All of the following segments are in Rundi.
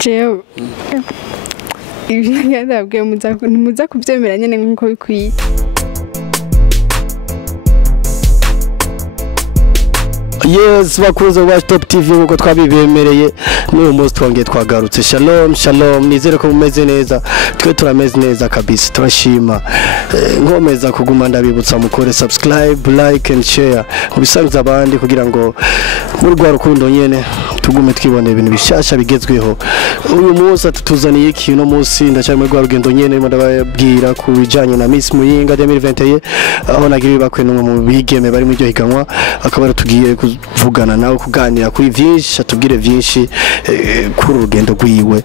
jewe ibintu ndabwiye muza kubyemera nyene nkuko bikwiye. Yes, bakunze wa Top TV nkuko twabibemereye n'uyu munsi twongeye twagarutse. Shalom shalom, nizere ko mumeze neza, twe turameze neza kabisa, turashima. Nkomeza kuguma ndabibutsa mukore subscribe, like and share mubisangiza abandi kugira ngo muri rwa rukundo nyene tugume twibone ibintu bishasha bigezweho. Uyu munsi atutuzaniye iki uno munsi ndacyari muri rwa rugendo nyene ndababwira ku bijanye na Miss MUYINGA 2021 aho nagiye bakwe no mu bigeme bari mu ryo higanwa akaba tugiye kuvugana nawe kuganira kuri vyinshi atubwire vyinshi kuri urugendo rwiwe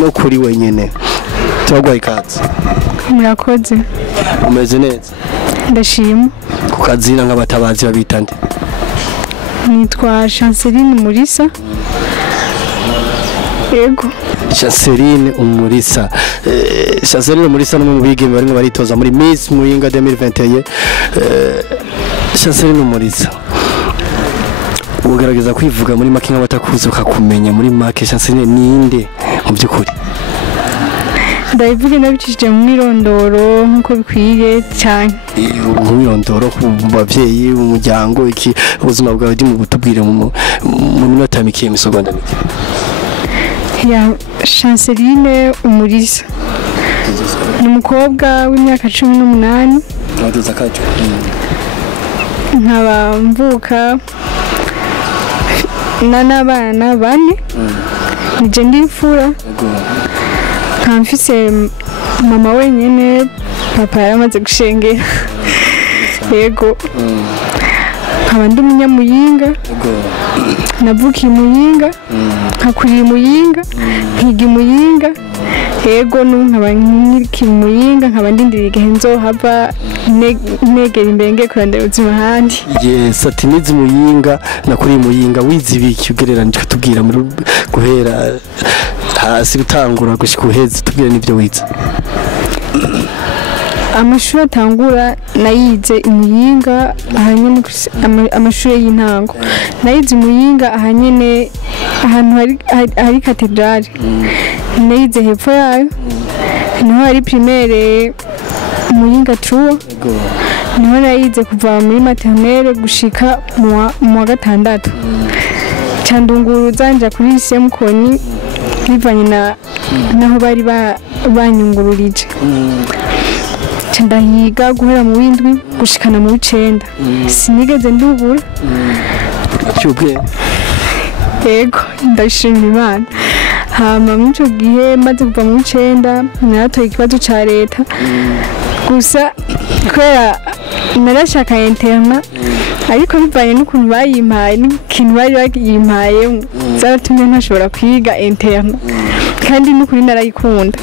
no kuri wenyene. Turagwaye ikaze. Murakoze. Umeze neza? Ndashima. Ku kazina nk'abatabazi babitande. Nitwa Chanceline UMURISA. Yego. Chanceline UMURISA. Chanceline UMURISA n'umwe mu bigeme barimo baritoza muri Miss MUYINGA 2021. Chanceline UMURISA. Ugerageza kwivuga muri make nk'abatakuzi ukakumenya muri make Chanceline ninde mu byukuri? Ndabivuge nabicishije mu irondoro nkuko bikwiye cyane. Mu irondoro ku bavyeyi umuryango iki ubuzima bwawe ndi mu butubwire mu minota mike imisogonda mike. Ya Chanceline UMURISA. Ni umukobwa w'imyaka 18. Waduza kacu. Nkaba mvuka n'abana bane. Nije ndifura. Afise mama wenyene, papa yaramaze gushengera. Yego. Nkaba ndi umunyamuyinga. Navukiye Muyinga. Nkakuriye Muyinga. Nkiga Muyinga. Yego nkaba nkiri Muyinga nkaba ndindiriye igihe nzohava negera imbere ngiye kurandera ubuzima handi. Yes, ati nizi Muyinga nakuriye Muyinga wizibiki ugereranije tubwira muri guhera hasi gutangura gushika uheze tubwire nivyo wize. Amashuri atangura nayize Muyinga ahanyene amashuri y'intango. Nayize Muyinga ahanyene ahantu hari katedrali. Nayize hepfo yayo. Niho hari primaire Muyinga 2. Niho nayize kuva muri maternelle gushika mu wa gatandatu. Candunguruza nja kuri Semkoni bivanye naho bari banyungururije. Ndahiga guhera mu windwi gushikana mu 9. Sinigeze ndubura. Cyubwe. Yego ndashimira Imana. Hama mu cyo gihe maze kuva mu 9 naratoye ikibazo ca leta. Gusa kwera narashaka interna ariko bivanye n'ukuntu bayimpaye n'ikintu bari bayimpaye zaratumye ntashobora kwiga interna kandi n'ukuri narayikunda.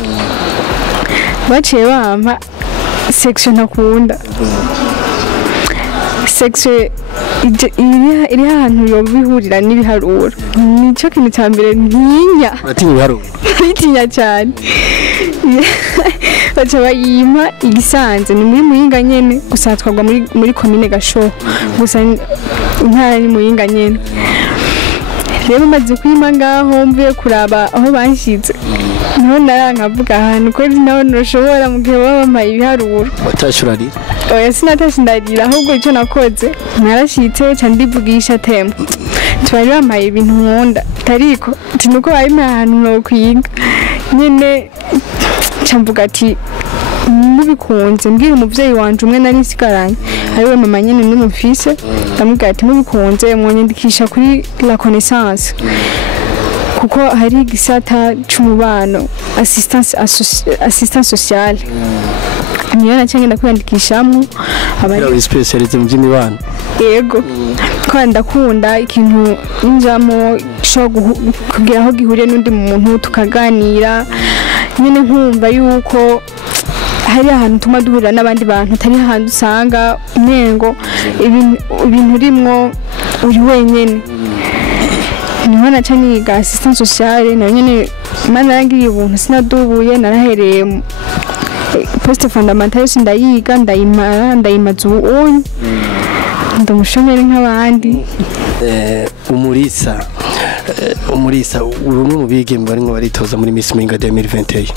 Baciye bampa section nakunda. Section iri ahantu yo bihurira n'ibiharuro. Nico kintu cya mbere ntinya. Ati ibiharuro. Ntinya cyane. Baca bayima igisanze ni muri Muyinga nyene gusatwarwa muri commune Gasho. Gusa intara ni Muyinga nyene. Rero maze kwima ngaho mvuye kuraba aho banshize. Niho narankavuga ahantu ko naho nashobora mu gihe baba ibiharuro. Watashurarira? Oya sinatashi ndarira ahubwo icyo nakoze narashitse cyane ndivugisha tempo. Twari bamaye ibintu nkunda tariko tinuko bayima ahantu no kwiga. Nyene camvuga ati mubikunze mbwira umuvyeyi wanje umwe nari nsigaranye ariwe mama nyene n'umufise ndamubwira ati mubikunze mwonyandikisha kuri la connaissance kuko hari igisata c'umubano assistance sociale. Niyo nacengenda kwandikishamwe abari specialize mu by'imibano. Yego ko ndakunda ikintu njamo cyo kugira aho gihuriye n'undi muntu tukaganira nyene nkumva yuko hari ahantu tuma duhurira n'abandi bantu atari ahantu usanga umengo ibintu rimwo uri wenyene. Niho naca niga assistance sociale nayo nyene mana yangiriye ubuntu sinadubuye narahereye poste fondamentale sindayiga ndayimaza ubu ndamushomere nk'abandi. UMURISA Umurisa urumwe mu bigeme barimo baritoza muri Miss MUYINGA 2021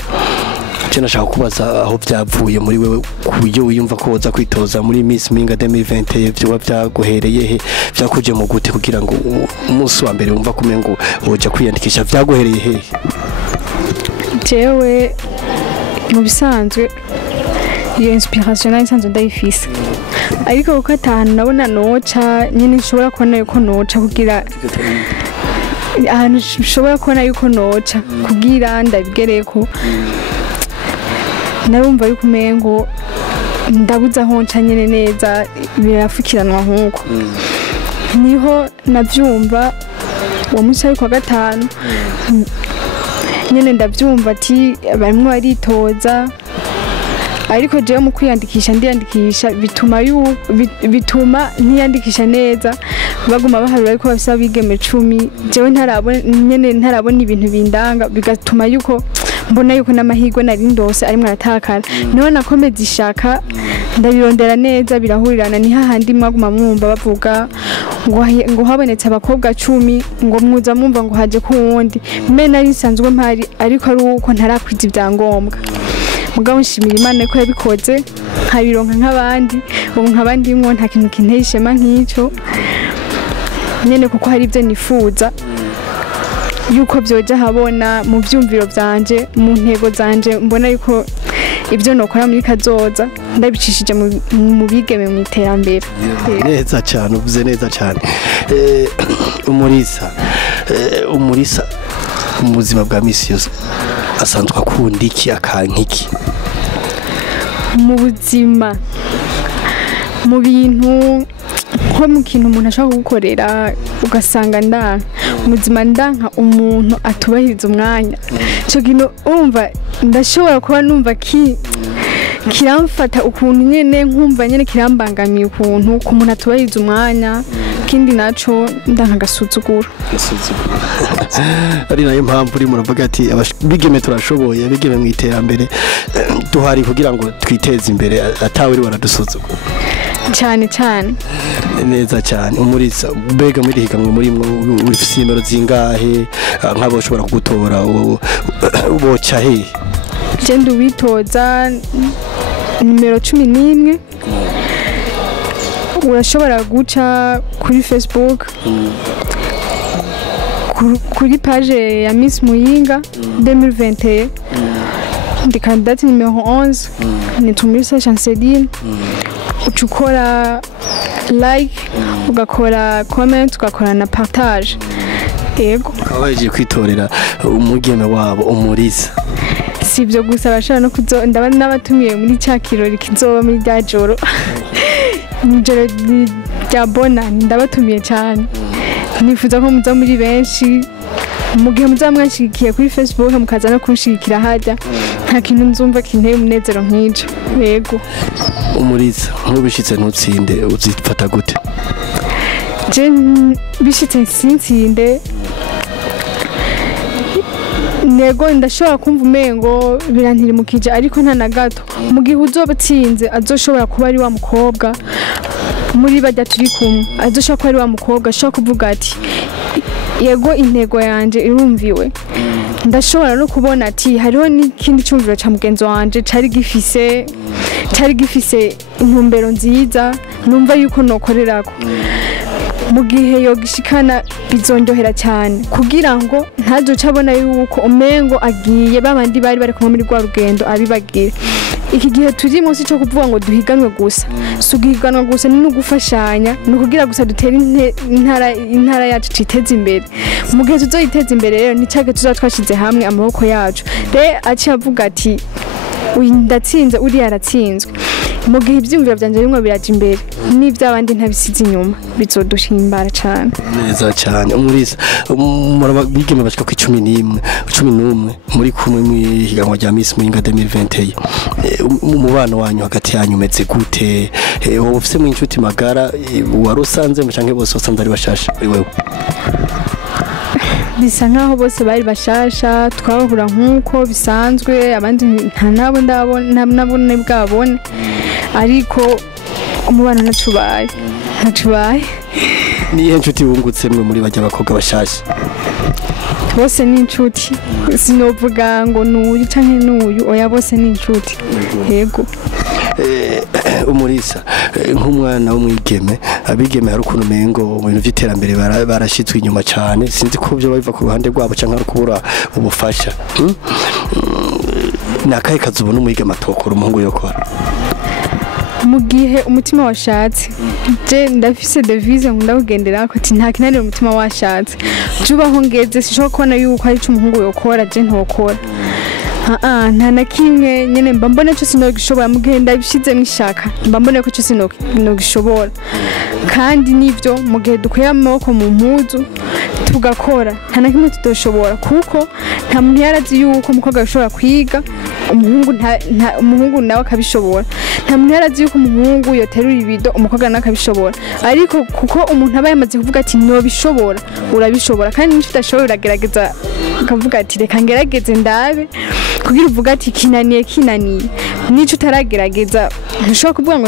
nashaka kubaza aho byavuye muri wewe kuburyo wiyumva ko woza kwitoza muri Miss MUYINGA 2021 byo byaguhereye he byakuje mu gute kugira ngo umunsi wa mbere wumva kumengo woja kwiyandikisha byaguhereye he jewe mu bisanzwe iyo inspiration nsanzwe ndayifise ariko uko atanu nabona noca nyine nshobora kubona yuko noca kugira ahantu nshobora kubona yuko noca kugira ndabigereko narumva yuko umengo ndabuza aho nca nyene neza birafukiranwa nkuko niho navyumva uwo munsi ariko wa gatanu nyene ndavyumva ati barimwo baritoza ariko jewe mu kwiyandikisha ndiyandikisha bituma ntiyandikisha neza baguma baharura ariko bafise abigeme 10 jewe ntarabona ibintu bindanga bigatuma yuko mbona yuko n'amahirwe nari ndose arimwe aratakara niho nakomeza ishaka ndabirondera neza birahurirana ni hahandi mwaguma mwumva bavuga ngo habonetse abakobwa 10 ngo mwiza mwumva ngo haje ku wundi mbe nari nsanzwe mpari ariko ari uko ntarakwiza ibyangombwa mugabo nshimira Imana ko yabikoze nkabironka nk'abandi mwo nta kintu kinteye ishema nk'icyo nyene kuko hari ibyo nifuza yuko byoja habona mu byumviro byanje mu ntego zanje mbona yuko ibyo nokora muri kazoza ndabicishije mu bigeme mu iterambere neza cyane uvuze neza cyane umurisa mu buzima bwa misi yose asanzwe akunda iki akankiki mu buzima mu bintu nko mu kintu umuntu ashaka gukorera ugasanga muzima ndanka umuntu atubahiriza umwanya cyo kintu umva ndashobora kuba numva kiramfata ukuntu nyene nkumva nyene kirambangamiye ukuntu ku muntu atubahiriza umwanya kindi naco ndanka gasuzugura ari nayo mpamvu uri muravuga ati abigeme turashoboye abigeme mu iterambere duhari kugira ngo twiteze imbere atawe uri waradusuzugura cyane neza cyane umurisa mbega muri higanwa muri ufise nimero zingahe nk'abo ushobora kugutora uboca he genda witoza nimero 11 urashobora guca kuri Facebook kuri page ya Miss MUYINGA 2021 ndi candidate numero 11 ni UMURISA Chanceline ucukora like ugakora comment ugakora na partage yego kabaje kwitorera umugeme wabo umurisa sivyo gusa bashaka no ndabana n'abatumiye muri cya kirori kizoba muri dajoro njoro jabona ndabatumiye cyane nifuza ko muza muri benshi mu gihe muzamwanshikiye kuri Facebook mukaza no kunshikira hajya nta kintu nzumva kinteye umunezero nk'icyo yego umurisa nk'ubishitse ntutsinde uzifata gute je bishitse sintsinde nego ndashobora kumva umengo birantirimukije ariko nta na gato mu gihe uzobatsinze azoshobora kuba ari wa mukobwa muri bajya turi kumwe azoshobora kuba ari wa mukobwa ashobora kuvuga ati yego intego yanje irumviwe ndashobora no kubona ati hariho n'ikindi cyumviro cya mugenzi wanje cari gifise intumbero nziza numva yuko nokorerako mu gihe yogishikana bizondohera cyane kugira ngo ntazoca abona yuko umengo agiye babandi bari kumwe muri rwa rugendo abibagire iki gihe turi munsi cyo kuvuga ngo duhiganwe gusa sugiganwa gusa ni gufashanya no kugira gusa dutera intara yacu citeze imbere mu gihe tuzoyiteza imbere rero ni cyage tuzatwashize hamwe amaboko yacu aci avuga ati ndatsinze uri yaratsinzwe mu gihe ibyumviro byanje bimwe biraje imbere n'iby'abandi ntabisize inyuma bizodushimbara cyane neza cyane umurisa bigeme bashika ku 11 muri kumwe mu higanwa rya Miss MUYINGA 2021 umubano wanyu hagati yanyu meze gute wowe ufise mu inshuti magara warusanze mu canke bose basanze ari bashasha wewe bisa nkaho bose bari bashasha twahura nkuko bisanzwe abandi nta nabo ndabona bwabone ariko umubano nacubaye nihe nshuti wungutse mwe muri bajya bakobwa bashasha bose ni inshuti sinovuga ngo nuyu canke nuyu oya bose ni inshuti yego umurisa nk'umwana w'umwigeme abigeme hari ukuntu mengo mu bintu by'iterambere barashitswe inyuma cyane sinzi ko byo biva ku ruhande rwabo cyangwa ari kubura ubufasha nakahe kazi ubona umwigeme atokora umuhungu yokora mu gihe umutima washatse je ndafise devise nkunda kugendera ko ati nta kinanira umutima washatse jubaho ngeze sishobora kubona yuko ari cyo umuhungu yokora je ntokora nta na kimwe nyene mba mbona cyo sinogishobora mu gihe ndabishize mwishaka mba mbona ko cyo sinogishobora kandi nivyo mu gihe dukuye amaboko mu mpuzu tugakora nta na kimwe tutoshobora kuko nta muntu yarazi yuko umukobwa ashobora kwiga umuhungu nawe akabishobora nta muntu yarazi yuko umuhungu yoterura ibido umukobwa nawe akabishobora ariko kuko umuntu aba yamaze kuvuga ati nobishobora urabishobora kandi niba udashobora uragerageza ukavuga ati reka ngerageze ndabe kugira uvuga ati kinaniye nico utaragerageza ntushobora kuvuga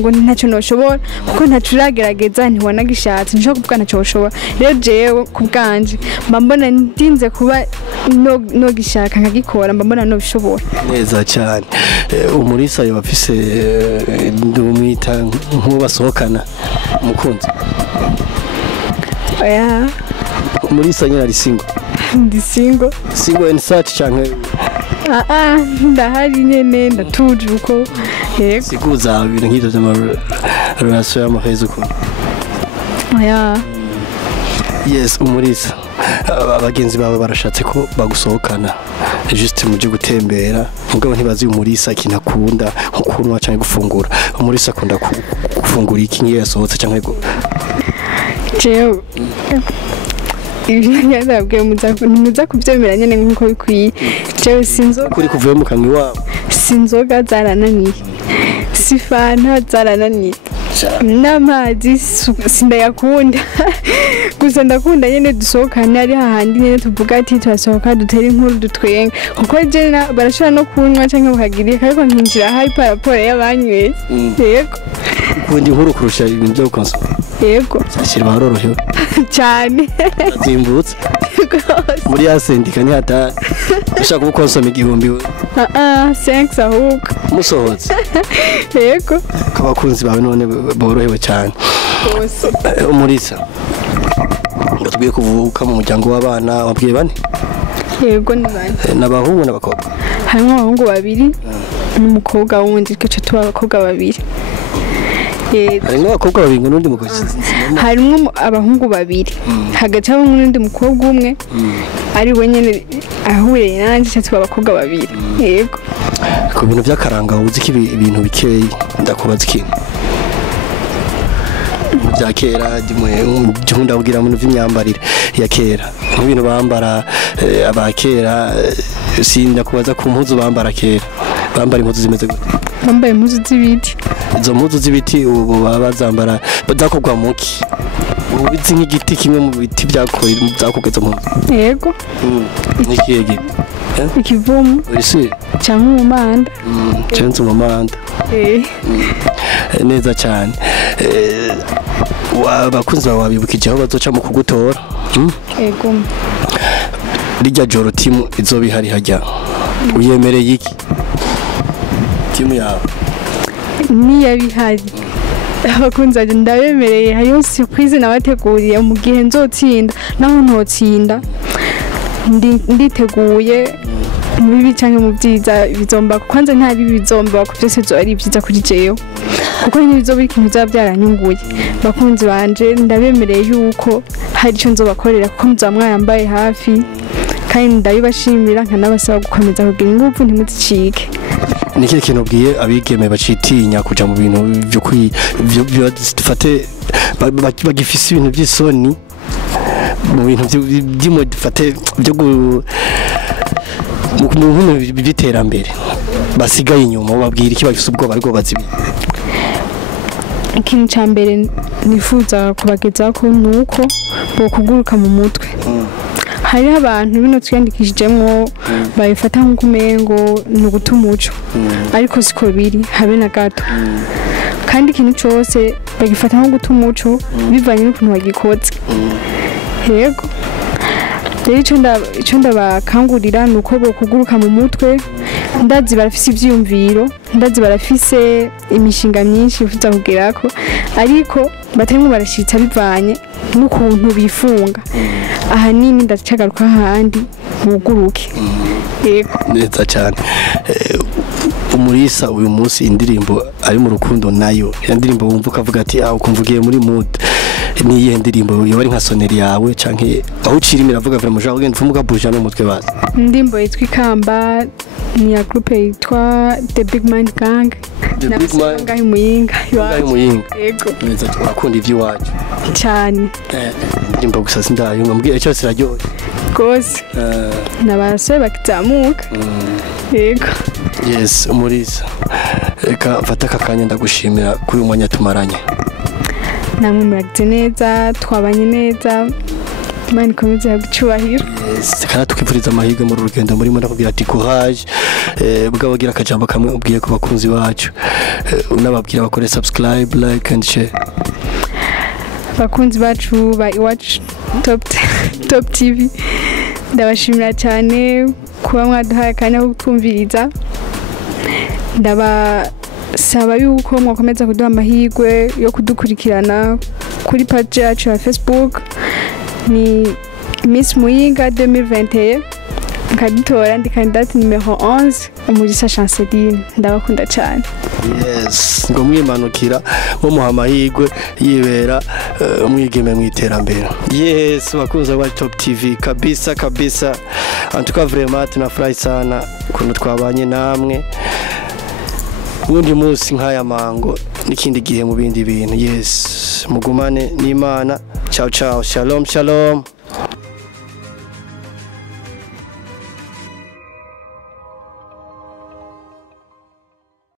ngo ntacyo noshobora kuko ntacyo uragerageza ntiwanagishatse ntushobora kuvuga ntacyo woshobora rero jewe ku bwanje mba mbona ndinze kuba nogishaka nkagikora mba mbona nobishobora neza cyane umurisa yo bafise ndumwita nk'ubasohokana umukunzi oya umurisa nyine ari single ndi single and search cyane ndahari nyene ndatuje uko yego sikuza ibintu nk'ivyo relation y'amahezi uko oya yes umurisa abagenzi bawe barashatse ko bagusohokana juste muje gutembera mugabo ntibazi umurisa ikintu akunda nko kunwa cyangwa gufungura umurisa akunda gufungura iki ngiye yasohotse cyangwa jewe ibyo yabwiye muza kubyemera nyene nkuko bikwiye jewe sinzoga kuri kuvuye mu kanwa iwabo sinzoga zarananiye sifana zarananiye n'amazi sindayakunda gusa ndakunda nyene dusohokana ari hahandi nyene tuvuga ati turasohoka dutera inkuru dutwenga kuko je barashobora no kunywa canke bakagirika ariko nkinjira hayi paraporo y'abanyweye yego kundi inkuru kurusha ibintu byo konsoma yego sashira barorohewe cyane zimbutse muri ya sendika ni hata ushaka gukonsoma igihumbi thanks ahubwo musohotse yego kabakunzi bawe none borohewe cyane umurisa ngatubwiye kuvuka mu muryango w'abana wabwiye bane yego ni bane n'abahungu n'abakobwa harimo abahungu babiri n'umukobwa wundi twice tuba abakobwa babiri harimo abakobwa babiri n'undi mukobwa harimo abahungu babiri hagati y'abahungu n'undi mukobwa umwe ari we nyene ahuriye nanjye cyatse abakobwa babiri yego ku bintu by'akaranga uzi ko ibintu bikeyi ndakubaza ikintu bya kera ndimwe ndabwira mu by'imyambarire ya kera nk'ibintu bambara abakera sindakubaza ku mpuzu bambara kera bambara impuzu zimeze gute bambaye impuzu z'ibiti izo mpuzu z'ibiti ubu baba bazambara bazakorwa muki ubu bizi nk'igiti kimwe mu biti byakugeza mu nzu yego n'ikihe giti ikivumu isi cyangwa umumanda cenze umumanda neza cyane abakunzi bawe wabibukije aho bazoca mu kugutora yego rijya joro timu izoba ihari hajya uyemereye iki timu yawe niyo bihari abakunzi baje ndabemereye hariyo surprise nabateguriye mu gihe nzotsinda naho ntotsinda nditeguye mu bibi cyangwa mu byiza bizomba kwanza nta bibi bizomba ku byose zo ari byiza kuri jeyo kuko n'ibizoba ikintu byaba byaranyunguye bakunzi banje ndabemereye yuko hari icyo nzobakorera kuko muzaba mwarambaye hafi kandi ndabibashimira nkanabasaba gukomeza kugira ingufu ntimuzicike niki kintu ubwiye abigeme bacitinya kuja mu bintu byo dufate bagifise ibintu by'isoni mu bintu by'imo dufate byo mu by'iterambere basigaye inyuma babwira iki bafise ubwoba ariko bazibi ikintu cya mbere nifuza kubagezaho ko nuko bokuguruka mu mutwe hariho abantu bino twiyandikishijemo babifata nk'ukumengo ni uguta umuco ariko siko biri habe na gato kandi ikintu cyose bagifata nko guta umuco bivanye n'ukuntu bagikoze yego rero icyo ndabakangurira ni uko bokuguruka mu mutwe ndazi barafise ivyiyumviro ndazi barafise imishinga myinshi bifuza kugerako ariko batarimo barashitsa bivanye n'ukuntu bifunga ahanini ndacagaruka ahandi buguruke yego neza cyane umurisa uyu munsi indirimbo ari mu rukundo nayo indirimbo wumva ukavuga ati ukumva ugiye muri mood niye ndirimbo yo ari nka soneri yawe canke aho ucirimira avuga vraiment genre ugenda ufumuka buja no mutwe bazi indirimbo yitwa Ikamba ni ya groupe yitwa The Big Man Gang The Big Man Gang Muyinga yego neza twakunda ivyo wacu cyane indirimbo gusa sindayo ngambwiye cyose raryoye gose nabaswe bakizamuka yego yes umurisa reka fata akanya ndagushimira kuri umwanya tumaranye namwe muragize neza twabanye neza Imana ikomeze yagucubahira kana tukivuriza amahirwe muri rugendo murimo ndakubwira ati courage bwabagira akajambo kamwe ubwiye ku bakunzi bacu unababwira bakore subscribe like and share bakunzi bacu ba iwacu top TV ndabashimira cyane kuba mwaduhaye akanya ko kumviriza ndabasaba yuko mwakomeza kuduha amahirwe yo kudukurikirana kuri page yacu ya Facebook ni Miss MUYINGA 2021 nkadutora ndi candidate numero 11 UMURISA Chanceline ndabakunda cyane yes ngo mwimanukira bo muha amahirwe yibera umwigeme mwiterambere yes bakunze wa Top TV kabisa antuka vraiment tunafurahi sana kuntu twabanye namwe ubundi munsi nkaya mango nikindi gihe mu bindi bintu yes mugumane n'Imana ciao shalom